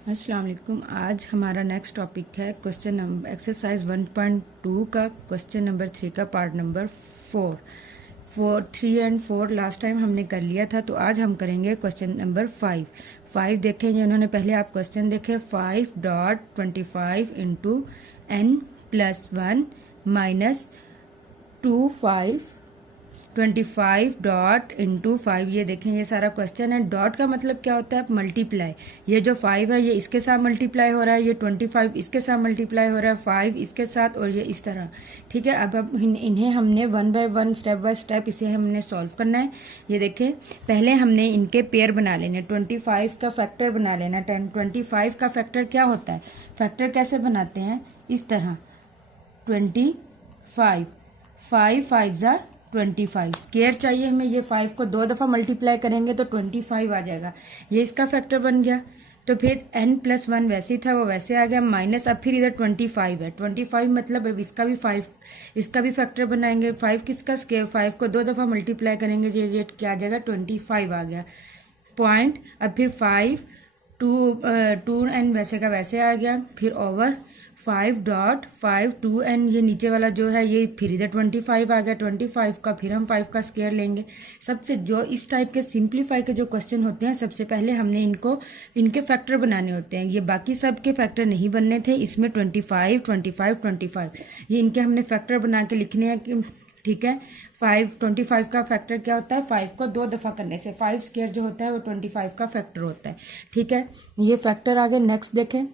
अस्सलाम वालेकुम। आज हमारा नेक्स्ट टॉपिक है क्वेश्चन नंबर एक्सरसाइज 1.2 का क्वेश्चन नंबर 3 का part number 3 and 4 last time हमने कर लिया था, तो आज हम करेंगे क्वेश्चन नंबर 5। देखेंगे उन्होंने पहले आप क्वेश्चन देखे 5.25 into n plus 1 minus 25 dot into 5। ये देखें ये सारा क्वेश्चन है। डॉट का मतलब क्या होता है? मल्टीप्लाई। ये जो 5 है ये इसके साथ मल्टीप्लाई हो रहा है, ये 25 इसके साथ मल्टीप्लाई हो रहा है, 5 इसके साथ, और ये इस तरह। ठीक है, अब इन्हें हमने 1 बाय 1 स्टेप बाय स्टेप इसे हमने सॉल्व करना है। ये देखें पहले हमने इनके पेयर बना लेने, 25 का फैक्टर बना लेना। 25 का फैक्टर क्या होता है? फैक्टर कैसे बनाते हैं? इस तरह 25 5 5 जा 25 स्केयर चाहिए हमें। ये 5 को 2 दफ़ा मल्टीप्लाई करेंगे तो 25 आ जाएगा। ये इसका फैक्टर बन गया। तो फिर n प्लस 1 वैसे ही था वो वैसे आ गया, माइनस अब फिर इधर 25 है। 25 मतलब अब इसका भी 5 इसका भी फैक्टर बनाएंगे। 5 किसका? स्केयर। 5 को 2 दफ़ा मल्टीप्लाई करेंगे, ये क्या आ जाएगा? 25 आ गया पॉइंट। अब फिर 5 2 n वैसे का वैसे आ गया, फिर ओवर 5.5 2n, ये नीचे वाला जो है ये फिर इधर 25 आ गया। 25 का फिर हम 5 का स्केयर लेंगे। सबसे जो इस टाइप के सिंप्लीफाई के जो क्वेश्चन होते हैं सबसे पहले हमने इनके फैक्टर बनाने होते हैं। ये बाकी सब के फैक्टर नहीं बनने थे, इसमें 25 ये इनके हमने फैक्टर बना के लिखने हैं। ठीक है, 25 का फैक्टर क्या होता है? 5 को 2 दफ़ा करने से 5 स्केयर जो होता है वो 25 का फैक्टर होता है। ठीक है, ये फैक्टर आगे नेक्स्ट देखें।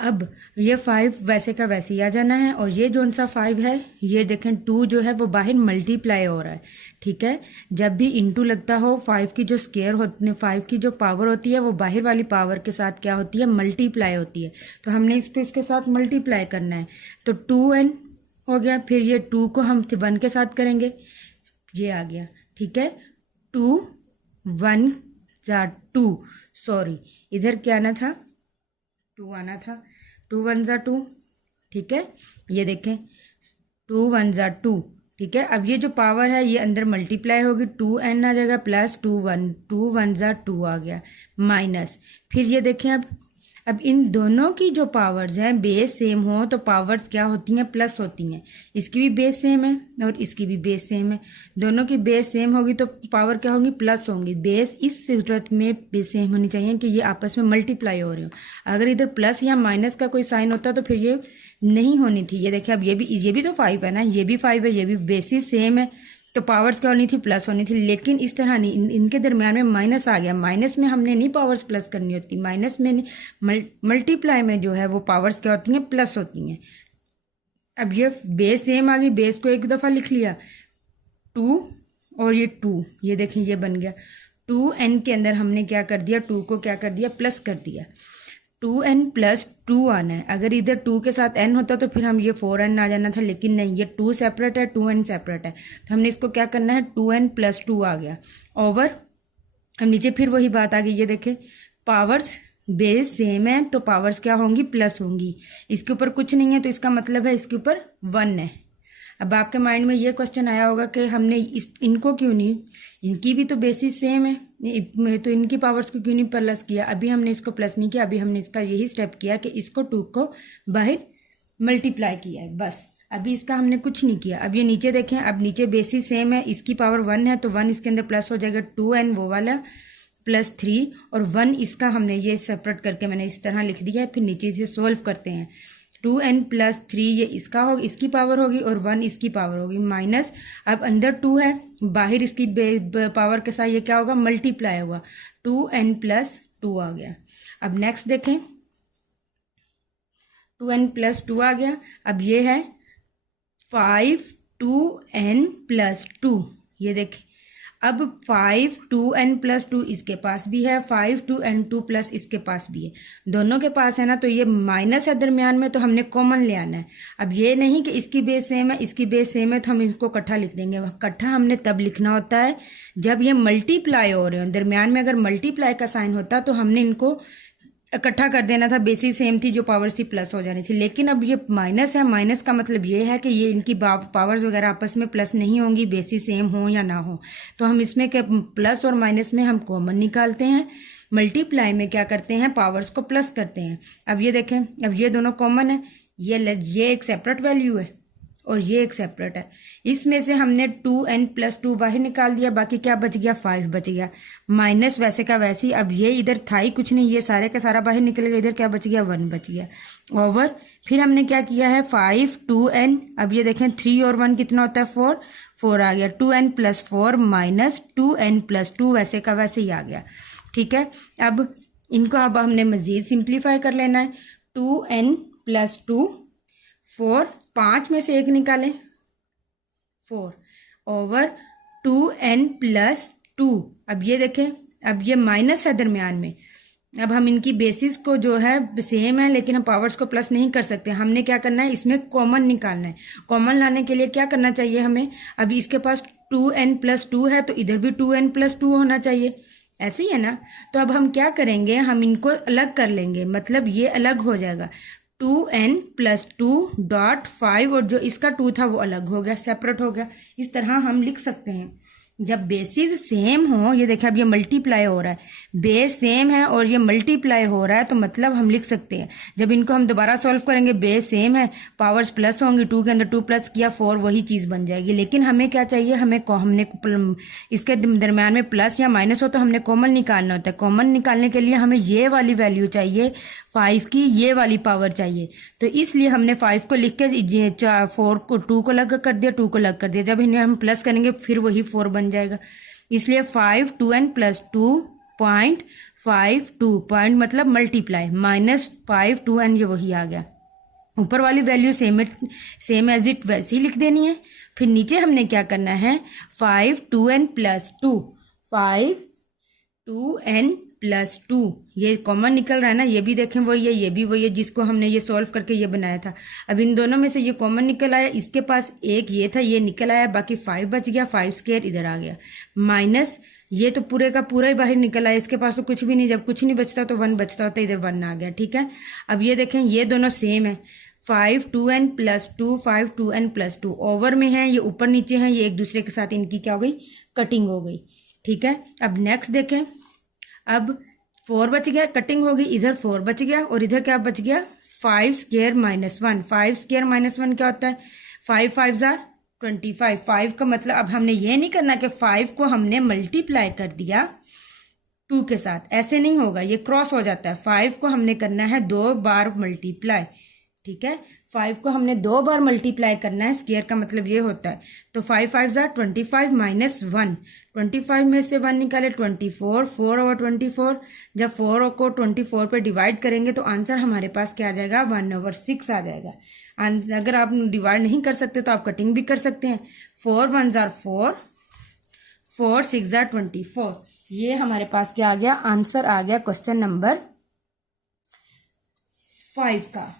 अब ये 5 वैसे का वैसे ही आ जाना है, और ये जो सा 5 है ये देखें 2 जो है वो बाहर मल्टीप्लाई हो रहा है। ठीक है, जब भी इंटू लगता हो 5 की जो स्केयर होती है, 5 की जो पावर होती है वो बाहर वाली पावर के साथ क्या होती है? मल्टीप्लाई होती है। तो हमने इसको इसके साथ मल्टीप्लाई करना है, तो 2n हो गया। फिर ये 2 को हम 1 के साथ करेंगे, ये आ गया। ठीक है, 2 1 जा 2, सॉरी इधर क्या आना था? 2 आना था। 2 1 जा 2। ठीक है, ये देखें 2 1 जा 2। ठीक है, अब ये जो पावर है ये अंदर मल्टीप्लाई होगी, 2n आ जाएगा प्लस 2 1 जा 2 आ गया माइनस। फिर ये देखें अब इन दोनों की जो पावर्स हैं बेस सेम हो तो पावर्स क्या होती हैं? प्लस होती हैं। इसकी भी बेस सेम है और इसकी भी बेस सेम है। दोनों की बेस सेम होगी तो पावर क्या होगी? प्लस होंगी। बेस इस सूरत में बेस सेम होनी चाहिए कि ये आपस में मल्टीप्लाई हो रहे हो। अगर इधर प्लस या माइनस का कोई साइन होता तो फिर ये नहीं होनी थी। ये देखिए अब ये भी तो 5 है ना, ये भी 5 है, ये भी बेसिस सेम है, तो पावर्स क्या होनी थी? प्लस होनी थी। लेकिन इस तरह नहीं, इनके दरम्यान में माइनस आ गया। माइनस में हमने नहीं पावर्स प्लस करनी होती, माइनस में नहीं, मल्टीप्लाई में जो है वो पावर्स क्या होती हैं? प्लस होती हैं। अब ये बेस सेम आ गई, बेस को एक दफ़ा लिख लिया 2 और ये 2, ये देखें ये बन गया 2n के अंदर हमने क्या कर दिया? 2 को क्या कर दिया? प्लस कर दिया। 2n प्लस 2 आना है। अगर इधर 2 के साथ n होता तो फिर हम ये 4n आ जाना था, लेकिन नहीं, ये 2 सेपरेट है, 2n सेपरेट है, तो हमने इसको क्या करना है? 2n प्लस 2 आ गया ओवर। हम नीचे फिर वही बात आ गई, ये देखें पावर्स बेस सेम है तो पावर्स क्या होंगी? प्लस होंगी। इसके ऊपर कुछ नहीं है तो इसका मतलब है इसके ऊपर 1 है। अब आपके माइंड में ये क्वेश्चन आया होगा कि हमने इनको क्यों नहीं, इनकी भी तो बेसिस सेम है, तो इनकी पावर्स को क्यों नहीं प्लस किया? अभी हमने इसको प्लस नहीं किया, अभी हमने इसका यही स्टेप किया कि इसको 2 को बाहर मल्टीप्लाई किया है, बस। अभी इसका हमने कुछ नहीं किया। अब ये नीचे देखें, अब नीचे बेसिस सेम है, इसकी पावर 1 है तो 1 इसके अंदर प्लस हो जाएगा, 2n वो वाला प्लस 3 और 1 इसका हमने ये सेपरेट करके मैंने इस तरह लिख दिया है। फिर नीचे से सोल्व करते हैं। 2n प्लस 3 ये इसका होगी, इसकी पावर होगी, और 1 इसकी पावर होगी माइनस। अब अंदर 2 है, बाहर इसकी पावर के साथ ये क्या होगा? मल्टीप्लाई होगा। 2n प्लस 2 आ गया। अब नेक्स्ट देखें, 2n प्लस 2 आ गया। अब ये है 5 2n प्लस 2, ये देखें। अब 5 2n प्लस 2 इसके पास भी है, 5 2n2 प्लस इसके पास भी है, दोनों के पास है ना, तो ये माइनस है दरमियान में, तो हमने कॉमन ले आना है। अब ये नहीं कि इसकी बेस सेम है इसकी बेस सेम है तो हम इसको इकट्ठा लिख देंगे। इकट्ठा हमने तब लिखना होता है जब ये मल्टीप्लाई हो रहे हो। दरमियान में अगर मल्टीप्लाई का साइन होता तो हमने इनको इकट्ठा कर देना था, बेसिस सेम थी, जो पावर्स थी प्लस हो जानी थी। लेकिन अब ये माइनस है, माइनस का मतलब ये है कि ये इनकी पावर्स वगैरह आपस में प्लस नहीं होंगी, बेसिस सेम हो या ना हो। तो हम इसमें के प्लस और माइनस में हम कॉमन निकालते हैं। मल्टीप्लाई में क्या करते हैं, पावर्स को प्लस करते हैं। अब ये देखें, अब ये दोनों कॉमन है, ये एक सेपरेट वैल्यू है और ये एक सेपरेट है। इसमें से हमने 2n+2 बाहर निकाल दिया, बाकी क्या बच गया, 5 बच गया। माइनस वैसे का वैसी, अब ये इधर था ही कुछ नहीं, ये सारे का सारा बाहर निकल गया, इधर क्या बच गया, 1 बच गया। ओवर फिर हमने क्या किया है, 5 2n, अब ये देखें 3 और 1 कितना होता है, 4 आ गया। 2n+4 माइनस 2n+2 वैसे का वैसे ही आ गया। ठीक है, अब इनको अब हमने मजीद सिंप्लीफाई कर लेना है। 2n+2 4, 5 में से 1 निकालें 4 ओवर 2n+2। अब ये देखें, अब ये माइनस है दरमियान में, अब हम इनकी बेसिस को जो है सेम है लेकिन हम पावर्स को प्लस नहीं कर सकते। हमने क्या करना है, इसमें कॉमन निकालना है। कॉमन लाने के लिए क्या करना चाहिए हमें, अभी इसके पास 2n+2 है तो इधर भी 2n+2 होना चाहिए, ऐसे ही है ना। तो अब हम क्या करेंगे, हम इनको अलग कर लेंगे, मतलब ये अलग हो जाएगा। 2n+2.5 और जो इसका 2 था वो अलग हो गया, सेपरेट हो गया। इस तरह हम लिख सकते हैं जब बेसिस सेम हो। ये देखिए अब ये मल्टीप्लाई हो रहा है, बेस सेम है और ये मल्टीप्लाई हो रहा है, तो मतलब हम लिख सकते हैं जब इनको हम दोबारा सॉल्व करेंगे, बेस सेम है, पावर्स प्लस होंगी, 2 के अंदर 2 प्लस किया 4, वही चीज बन जाएगी। लेकिन हमें क्या चाहिए, हमने इसके दरम्यान में प्लस या माइनस हो तो हमने कॉमन निकालना होता है। कॉमन निकालने के लिए हमें ये वाली वैल्यू चाहिए 5 की, ये वाली पावर चाहिए। तो इसलिए हमने 5 को लिख के 4 को 2 को अलग कर दिया, 2 को अलग कर दिया। जब इन्हें हम प्लस करेंगे फिर वही 4 बन जाएगा। इसलिए 5 2n+2.52 पॉइंट मतलब मल्टीप्लाई माइनस 5 2n, ये वही आ गया। ऊपर वाली वैल्यू सेम एज इट वैसे ही लिख देनी है। फिर नीचे हमने क्या करना है, 5 2n+2 5 2n+2 ये कॉमन निकल रहा है ना, ये भी देखें वही है, ये भी वही है जिसको हमने ये सॉल्व करके ये बनाया था। अब इन दोनों में से ये कॉमन निकल आया, इसके पास एक ये था, ये निकल आया, बाकी 5 बच गया, 5 स्क्वायर इधर आ गया, माइनस ये तो पूरे का पूरा ही बाहर निकल आया, इसके पास तो कुछ भी नहीं, जब कुछ नहीं बचता तो 1 बचता होता, इधर 1 आ गया। ठीक है, अब ये देखें ये दोनों सेम है, 5 2n+2 5 2n+2 ओवर में है, ये ऊपर नीचे है, ये एक दूसरे के साथ इनकी क्या हो गई, कटिंग हो गई। ठीक है, अब नेक्स्ट देखें, अब 4 बच गया, कटिंग हो गई, इधर 4 बच गया और इधर क्या बच गया, 5 स्क्वायर माइनस 1। 5 स्क्वायर माइनस 1 क्या होता है, 5 5 25। 5 का मतलब अब हमने ये नहीं करना कि 5 को हमने मल्टीप्लाई कर दिया 2 के साथ, ऐसे नहीं होगा, ये क्रॉस हो जाता है। 5 को हमने करना है 2 बार मल्टीप्लाई। ठीक है, 5 को हमने 2 बार मल्टीप्लाई करना है, स्क्वायर का मतलब ये होता है। तो 5 5 25 माइनस 1, 25 में से 1 निकाले 24, 4 ओवर 24। जब 4 को 24 पे डिवाइड करेंगे तो आंसर हमारे पास क्या आ जाएगा, 1/6 आ जाएगा। अगर आप डिवाइड नहीं कर सकते तो आप कटिंग भी कर सकते हैं। 4 1 4, 4 6 24। ये हमारे पास क्या आ गया, आंसर आ गया क्वेश्चन नंबर 5 का।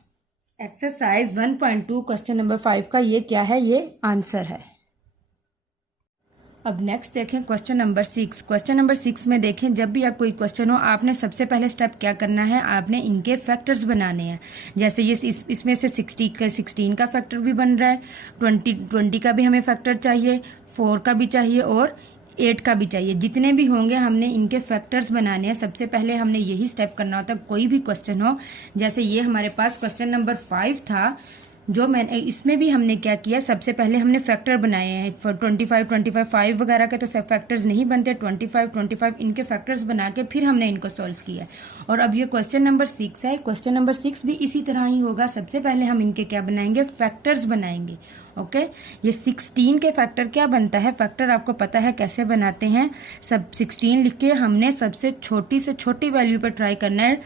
एक्सरसाइज 1.2 क्वेश्चन नंबर 5 का ये क्या है, ये आंसर है। अब नेक्स्ट देखें क्वेश्चन नंबर 6। क्वेश्चन नंबर 6 में देखें, जब भी आप कोई क्वेश्चन हो आपने सबसे पहले स्टेप क्या करना है, आपने इनके फैक्टर्स बनाने हैं। जैसे ये इसमें से 16 का फैक्टर भी बन रहा है, 20 का भी हमें फैक्टर चाहिए, 4 का भी चाहिए और 8 का भी चाहिए। जितने भी होंगे हमने इनके फैक्टर्स बनाने हैं। सबसे पहले हमने यही स्टेप करना होता है कोई भी क्वेश्चन हो। जैसे ये हमारे पास क्वेश्चन नंबर 5 था, जो मैंने इसमें भी हमने क्या किया, सबसे पहले हमने फैक्टर बनाए हैं। 25 5 वगैरह के तो सब फैक्टर्स नहीं बनते, 25 इनके फैक्टर्स बना के फिर हमने इनको सॉल्व किया। और अब ये क्वेश्चन नंबर 6 है, क्वेश्चन नंबर 6 भी इसी तरह ही होगा। सबसे पहले हम इनके क्या बनाएंगे, फैक्टर्स बनाएंगे। ओके, ये 16 के फैक्टर क्या बनता है, फैक्टर आपको पता है कैसे बनाते हैं। सब 16 लिख के हमने सबसे छोटी से छोटी वैल्यू पर ट्राई करना है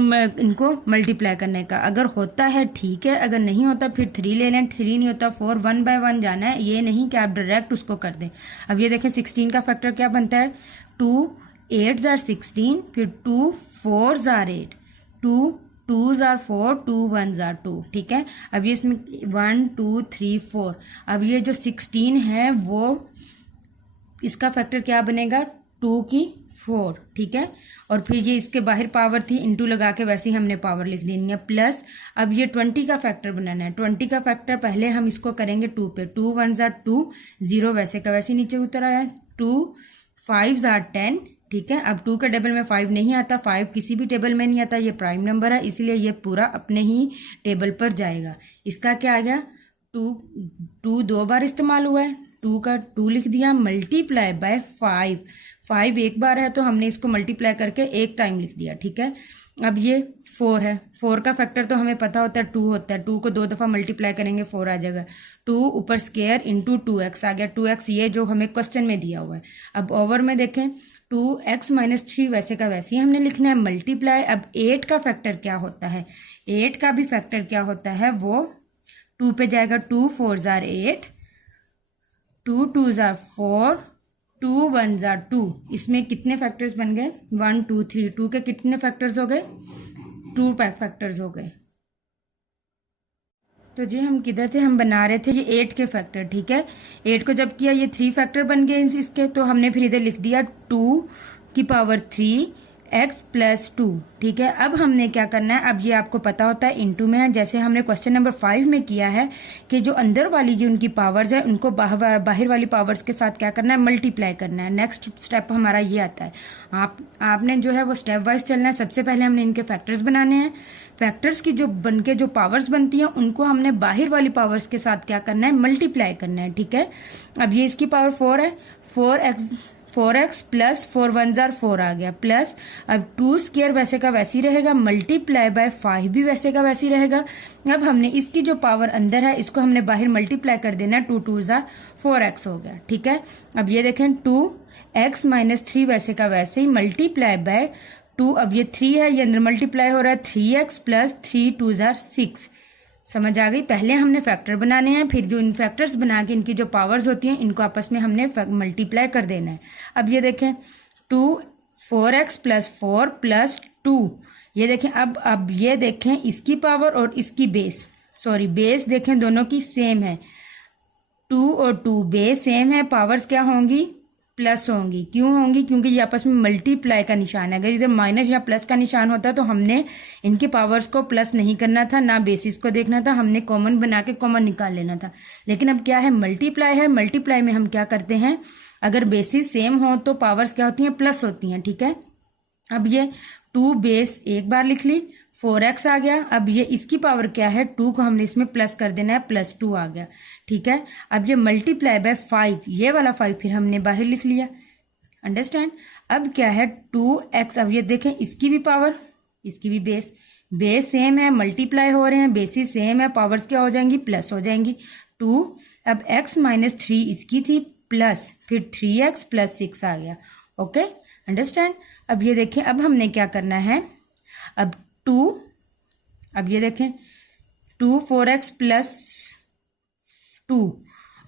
इनको मल्टीप्लाई करने का। अगर होता है ठीक है, अगर नहीं होता फिर 3 ले लें, 3 नहीं होता 4, 1 बाय 1 जाना है, ये नहीं कि आप डायरेक्ट उसको कर दें। अब ये देखें 16 का फैक्टर क्या बनता है, 2 8 16, फिर 2 4 8, 2 2 4, 2 1 2। ठीक है, अब ये इसमें 1 2 3 4। अब ये जो 16 है वो इसका फैक्टर क्या बनेगा, 2 की 4। ठीक है, और फिर ये इसके बाहर पावर थी, इंटू लगा के वैसे ही हमने पावर लिख देनी है, प्लस अब ये 20 का फैक्टर बनाना है। 20 का फैक्टर पहले हम इसको करेंगे 2 पे, 2 1 2, 0 वैसे का वैसे नीचे उतर आया, 2 5 10, ठीक है। अब 2 के टेबल में 5 नहीं आता, 5 किसी भी टेबल में नहीं आता, ये प्राइम नंबर है, इसलिए ये पूरा अपने ही टेबल पर जाएगा। इसका क्या आ गया, 2 2 बार इस्तेमाल हुआ है, 2 का 2 लिख दिया, मल्टीप्लाई बाय 5, 5 एक बार है तो हमने इसको मल्टीप्लाई करके एक टाइम लिख दिया। ठीक है। अब ये 4 है, 4 का फैक्टर तो हमें पता होता है 2 होता है, 2 को 2 दफ़ा मल्टीप्लाई करेंगे 4 आ जाएगा। 2 ऊपर स्क्वायर इंटू 2x आ गया, 2x ये जो हमें क्वेश्चन में दिया हुआ है। अब ओवर में देखें 2x माइनस 3 वैसे का वैसे ही हमने लिखना है, मल्टीप्लाई। अब 8 का फैक्टर क्या होता है, 8 का भी फैक्टर क्या होता है, वो 2 पे जाएगा, 2 4 जार 8, 2 2 जार 4, 2 1 जार 2। इसमें कितने फैक्टर्स बन गए, 1 2 3, 2 के कितने फैक्टर्स हो गए, 2 फैक्टर्स हो गए। तो जी हम किधर थे, हम बना रहे थे ये 8 के फैक्टर। ठीक है। 8 को जब किया ये 3 फैक्टर बन गए इसके, तो हमने फिर इधर लिख दिया 2 की पावर 3x प्लस 2। ठीक है। अब हमने क्या करना है, अब ये आपको पता होता है इनटू में है, जैसे हमने क्वेश्चन नंबर 5 में किया है कि जो अंदर वाली जो उनकी पावर्स है उनको बाहर वाली पावर्स के साथ क्या करना है, मल्टीप्लाई करना है। नेक्स्ट स्टेप हमारा ये आता है, आपने जो है वो स्टेप वाइज चलना है। सबसे पहले हमने इनके फैक्टर्स बनाने हैं, फैक्टर्स की जो बनके जो पावर्स बनती हैं उनको हमने बाहर वाली पावर्स के साथ क्या करना है, मल्टीप्लाई करना है। ठीक है। अब ये इसकी पावर 4 है, 4x प्लस 4 1 जार 4 आ गया, प्लस अब 2 स्क्वायर वैसे का वैसे ही रहेगा, मल्टीप्लाई बाय 5 भी वैसे का वैसे ही रहेगा। अब हमने इसकी जो पावर अंदर है इसको हमने बाहर मल्टीप्लाई कर देना है, 2 2 जार 4x हो गया। ठीक है। अब ये देखें 2x माइनस 3 वैसे का वैसे ही मल्टीप्लाई बाय 2, अब ये 3 है, ये अंदर मल्टीप्लाई हो रहा है, 3x प्लस 3 2 जार 6। समझ आ गई। पहले हमने फैक्टर बनाने हैं, फिर जो इन फैक्टर्स बना के इनकी जो पावर्स होती हैं इनको आपस में हमने मल्टीप्लाई कर देना है। अब ये देखें 4x प्लस 4 प्लस 2, ये देखें अब ये देखें इसकी पावर और इसकी बेस, सॉरी बेस देखें दोनों की सेम है, 2 और 2 बेस सेम है, पावर्स क्या होंगी, प्लस होंगी। क्यों होंगी, क्योंकि ये आपस में मल्टीप्लाई का निशान है। अगर इधर माइनस या प्लस का निशान होता तो हमने इनके पावर्स को प्लस नहीं करना था, ना बेसिस को देखना था, हमने कॉमन बना के कॉमन निकाल लेना था। लेकिन अब क्या है, मल्टीप्लाई है, मल्टीप्लाई में हम क्या करते हैं, अगर बेसिस सेम हो तो पावर्स क्या होती हैं, प्लस होती हैं। ठीक है। अब ये 2 बेस एक बार लिख ली, 4x आ गया। अब ये इसकी पावर क्या है, 2 को हमने इसमें प्लस कर देना है, प्लस 2 आ गया। ठीक है। अब ये मल्टीप्लाई बाय 5, ये वाला 5 फिर हमने बाहर लिख लिया। अंडरस्टैंड। अब क्या है 2x, अब ये देखें इसकी भी पावर इसकी भी बेस सेम है, मल्टीप्लाई हो रहे हैं, बेसिस सेम है, पावर्स क्या हो जाएंगी, प्लस हो जाएंगी। 2 अब x माइनस 3 इसकी थी, प्लस फिर 3x प्लस 6 आ गया। Okay understand. अब ये देखें अब हमने क्या करना है, अब 2, अब ये देखें 2 4x प्लस 2,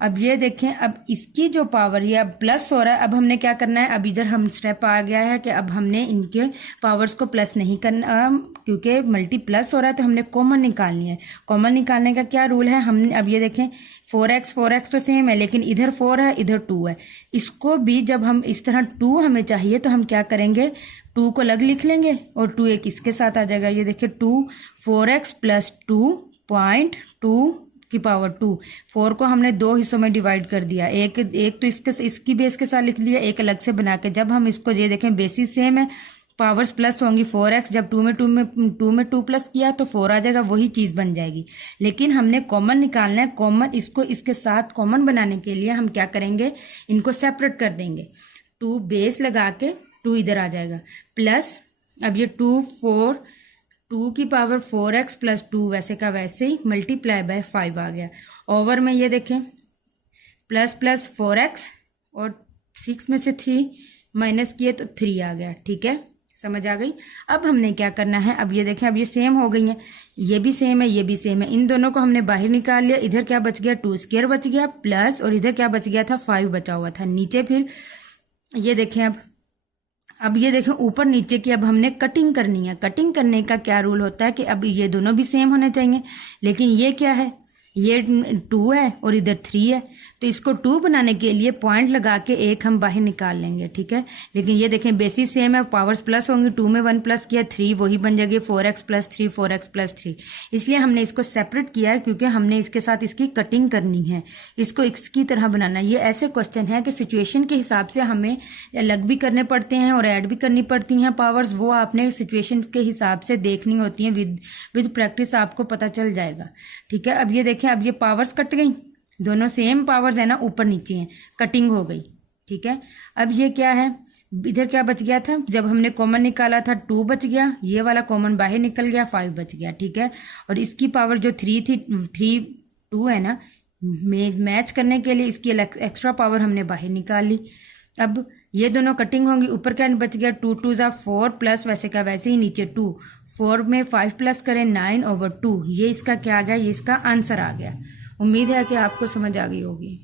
अब ये देखें अब इसकी जो पावर ये अब प्लस हो रहा है। अब हमने क्या करना है, अब इधर हम स्टेप आ गया है कि अब हमने इनके पावर्स को प्लस नहीं करना, क्योंकि मल्टी प्लस हो रहा है तो हमने कॉमन निकालनी है। कॉमन निकालने का क्या रूल है, हमने अब ये देखें 4x तो सेम है, लेकिन इधर 4 है इधर 2 है, इसको भी जब हम इस तरह 2 हमें चाहिए तो हम क्या करेंगे, 2 को अलग लिख लेंगे और 2 एक इसके साथ आ जाएगा। ये देखिए 2 4x प्लस 2.2 की पावर 2, 4 को हमने 2 हिस्सों में डिवाइड कर दिया, एक तो इसकी बेस के साथ लिख लिया, एक अलग से बना के। जब हम इसको ये देखें बेसिस सेम है, पावर्स प्लस होंगी, 4x जब 2 में 2 प्लस किया तो 4 आ जाएगा, वही चीज बन जाएगी। लेकिन हमने कॉमन निकालना है, कॉमन इसको इसके साथ कॉमन बनाने के लिए हम क्या करेंगे, इनको सेपरेट कर देंगे। 2 बेस लगा के 2 इधर आ जाएगा, प्लस अब ये 2 की पावर 4x प्लस 2 वैसे का वैसे ही मल्टीप्लाई बाय 5 आ गया। ओवर में ये देखें प्लस प्लस 4x और 6 में से 3 माइनस किए तो 3 आ गया। ठीक है, समझ आ गई। अब हमने क्या करना है, अब ये देखें अब ये सेम हो गई हैं, ये भी सेम है ये भी सेम है, इन दोनों को हमने बाहर निकाल लिया। इधर क्या बच गया, 2 स्क्वायर बच गया, प्लस और इधर क्या बच गया था, 5 बचा हुआ था नीचे। फिर ये देखें अब ये देखें ऊपर नीचे की अब हमने कटिंग करनी है। कटिंग करने का क्या रूल होता है कि अब ये दोनों भी सेम होने चाहिए, लेकिन ये क्या है, ये 2 है और इधर 3 है, तो इसको 2 बनाने के लिए पॉइंट लगा के एक हम बाहर निकाल लेंगे, ठीक है। लेकिन ये देखें बेसिस सेम है, पावर्स प्लस होंगी, 2 में 1 प्लस किया 3 वही बन जाएगी 4x प्लस 3 4x प्लस 3। इसलिए हमने इसको सेपरेट किया है क्योंकि हमने इसके साथ इसकी कटिंग करनी है, इसको x की तरह बनाना है। ये ऐसे क्वेश्चन है कि सिचुएशन के हिसाब से हमें अलग भी करने पड़ते हैं और ऐड भी करनी पड़ती हैं पावर्स, वो आपने सिचुएशन के हिसाब से देखनी होती हैं। विद प्रैक्टिस आपको पता चल जाएगा, ठीक है। अब ये देखें, अब ये पावर्स कट गई, दोनों सेम पावर्स है ना, ऊपर नीचे हैं, कटिंग हो गई, ठीक है। अब ये क्या है, इधर क्या बच गया था, जब हमने कॉमन निकाला था 2 बच गया, ये वाला कॉमन बाहर निकल गया 5 बच गया, ठीक है। और इसकी पावर जो 3 थी, 3 2 है ना, मैच करने के लिए इसकी एक्स्ट्रा पावर हमने बाहर निकाल ली। अब ये दोनों कटिंग होंगी, ऊपर क्या बच गया 2 2 जा 4 प्लस वैसे का वैसे ही नीचे 2, 4 में 5 प्लस करें 9/2, ये इसका क्या आ गया, ये इसका आंसर आ गया। उम्मीद है कि आपको समझ आ गई होगी।